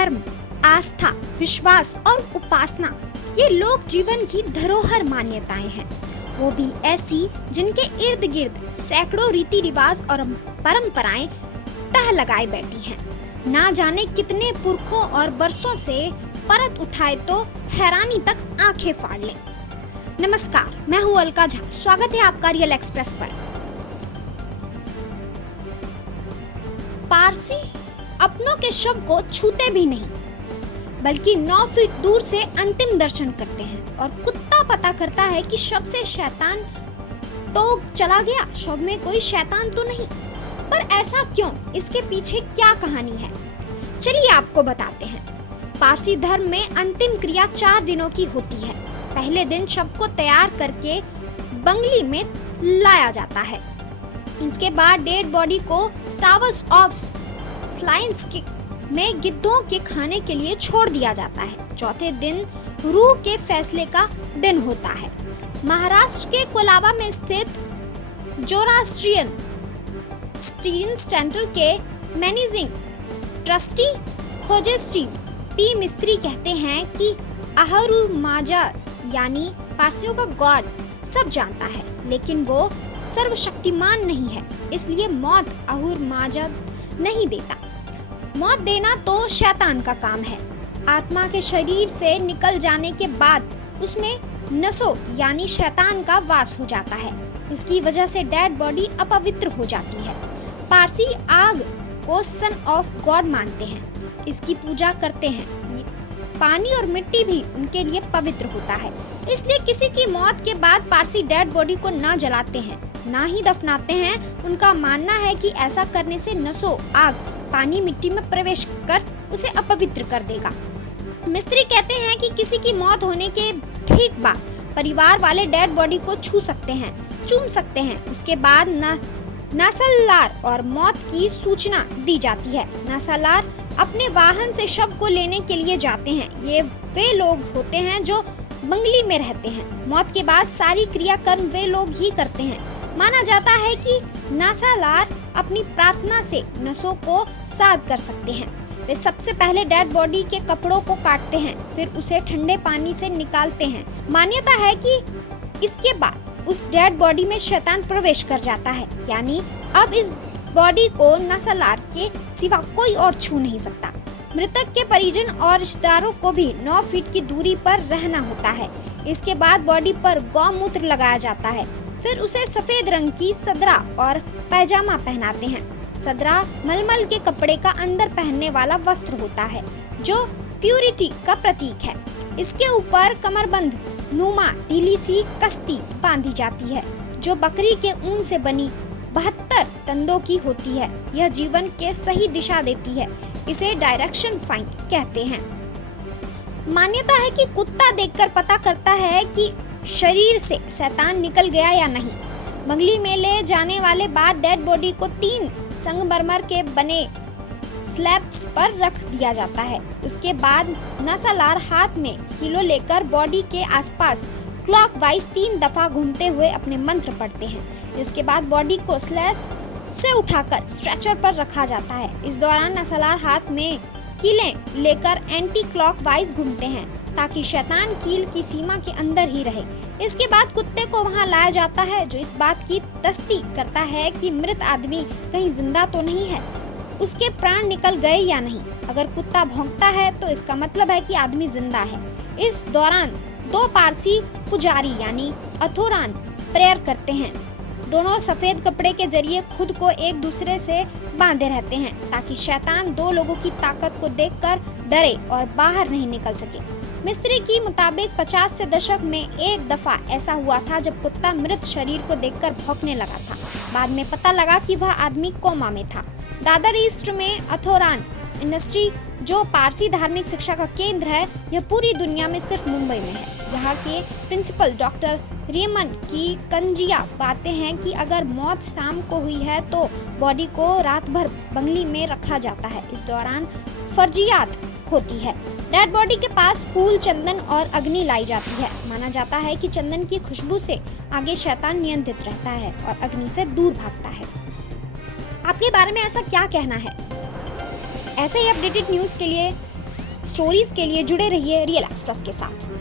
धर्म, आस्था, विश्वास और उपासना ये लोक जीवन की धरोहर मान्यताएं हैं, वो भी ऐसी जिनके इर्द गिर्द सैकड़ों रीति रिवाज और परंपराएं तह लगाए बैठी हैं। ना जाने कितने पुरखों और बरसों से परत उठाए तो हैरानी तक आंखें फाड़ लें। नमस्कार, मैं हूँ अलका झा। स्वागत है आपका रियल एक्सप्रेस पर। पारसी अपनों के शव को छूते भी नहीं, बल्कि 9 फीट दूर से अंतिम दर्शन करते हैं और कुत्ता पता करता है कि शव से शैतान तो चला गया, शव में कोई शैतान तो नहीं। पर ऐसा क्यों? इसके पीछे क्या कहानी है? चलिए आपको बताते हैं। पारसी धर्म में अंतिम क्रिया 4 दिनों की होती है। पहले दिन शव को तैयार करके बंगली में लाया जाता है। इसके बाद डेड बॉडी को टावर्स ऑफ स्लाइन्स में गिद्धों के खाने के लिए छोड़ दिया जाता है। चौथे दिन रूह के फैसले का दिन होता है। महाराष्ट्र के कोलाबा में स्थित जोरास्ट्रियन सेंटर के मैनेजिंग ट्रस्टी खोजेस्टी पी मिस्त्री कहते हैं कि अहुरमाजा यानी पारसियों का गॉड सब जानता है, लेकिन वो सर्वशक्तिमान नहीं है, इसलिए मौत अहुरमाजा नहीं देता। मौत देना तो शैतान का काम है। आत्मा के शरीर से निकल जाने के बाद उसमें नसों यानी शैतान का वास हो जाता है। इसकी वजह से डेड बॉडी अपवित्र हो जाती है। पारसी आग को सन ऑफ गॉड मानते हैं, इसकी पूजा करते हैं। पानी और मिट्टी भी उनके लिए पवित्र होता है, इसलिए किसी की मौत के बाद पारसी डेड बॉडी को ना जलाते हैं, ना ही दफनाते हैं। उनका मानना है कि ऐसा करने से नसों, आग, पानी मिट्टी में प्रवेश कर उसे अपवित्र कर देगा। मिस्त्री कहते हैं कि किसी की मौत होने के ठीक बाद परिवार वाले डेड बॉडी को छू सकते हैं, चूम सकते हैं। उसके बाद नासालार और मौत की सूचना दी जाती है। नासालार अपने वाहन से शव को लेने के लिए जाते हैं। ये वे लोग होते हैं जो बंगली में रहते हैं। मौत के बाद सारी क्रियाकर्म वे लोग ही करते हैं। माना जाता है कि नासालार अपनी प्रार्थना से नसों को साध कर सकते हैं। वे सबसे पहले डेड बॉडी के कपड़ों को काटते हैं, फिर उसे ठंडे पानी से निकालते हैं। मान्यता है कि इसके बाद उस डेड बॉडी में शैतान प्रवेश कर जाता है, यानी अब इस बॉडी को नासालार के सिवा कोई और छू नहीं सकता। मृतक के परिजन और रिश्तेदारों को भी 9 फीट की दूरी पर रहना होता है। इसके बाद बॉडी पर गौमूत्र लगाया जाता है, फिर उसे सफेद रंग की सदरा और पैजामा पहनाते हैं। सदरा मलमल के कपड़े का अंदर पहनने वाला वस्त्र होता है, जो प्यूरिटी का प्रतीक है। इसके ऊपर कमरबंद नुमा ढीली सी कश्ती बांधी जाती है, जो बकरी के ऊन से बनी 72 तंदों की होती है। यह जीवन के सही दिशा देती है। इसे डायरेक्शन फाइंड कहते हैं। मान्यता है कि कुत्ता देखकर पता करता है कि शरीर से शैतान निकल गया या नहीं। बंगली में ले जाने वाले बाद डेड बॉडी को 3 संगमरमर के बने स्लैब्स पर रख दिया जाता है। उसके बाद नासालार हाथ में किलो लेकर बॉडी के आसपास क्लॉकवाइज 3 दफा घूमते हुए अपने मंत्र पढ़ते हैं। इसके बाद बॉडी को स्लैश से उठाकर स्ट्रेचर पर रखा जाता है। इस दौरान नासालार हाथ में कीलें लेकर एंटी क्लॉकवाइज घूमते हैं, ताकि शैतान कील की सीमा के अंदर ही रहे। इसके बाद कुत्ते को वहां लाया जाता है, जो इस बात की तस्दीक करता है कि मृत आदमी कहीं जिंदा तो नहीं है, उसके प्राण निकल गए या नहीं। अगर कुत्ता भौंकता है तो इसका मतलब है कि आदमी जिंदा है। इस दौरान 2 पारसी पुजारी यानी अथोरान प्रेयर करते हैं। दोनों सफेद कपड़े के जरिए खुद को एक दूसरे से बांधे रहते हैं, ताकि शैतान 2 लोगों की ताकत को देखकर डरे और बाहर नहीं निकल सके। मिस्त्री की मुताबिक 50 से दशक में एक दफा ऐसा हुआ था, जब कुत्ता मृत शरीर को देखकर भौंकने लगा था। बाद में पता लगा कि वह आदमी कोमा में था। दादर ईस्ट में अथोरान इंडस्ट्री, जो पारसी धार्मिक शिक्षा का केंद्र है, यह पूरी दुनिया में सिर्फ मुंबई में है। यहाँ के प्रिंसिपल डॉक्टर रियमन की कंजिया बातें हैं कि अगर मौत शाम को हुई है तो बॉडी को रात भर बंगली में रखा जाता है। इस दौरान फर्जियात होती है। डेड बॉडी के पास फूल, चंदन और अग्नि लाई जाती है। माना जाता है कि चंदन की खुशबू से आगे शैतान नियंत्रित रहता है और अग्नि से दूर भागता है। आपके बारे में ऐसा क्या कहना है? ऐसे ही अपडेटेड न्यूज़ के लिए स्टोरीज के लिए जुड़े रहिए रियल एक्सप्रेस के साथ।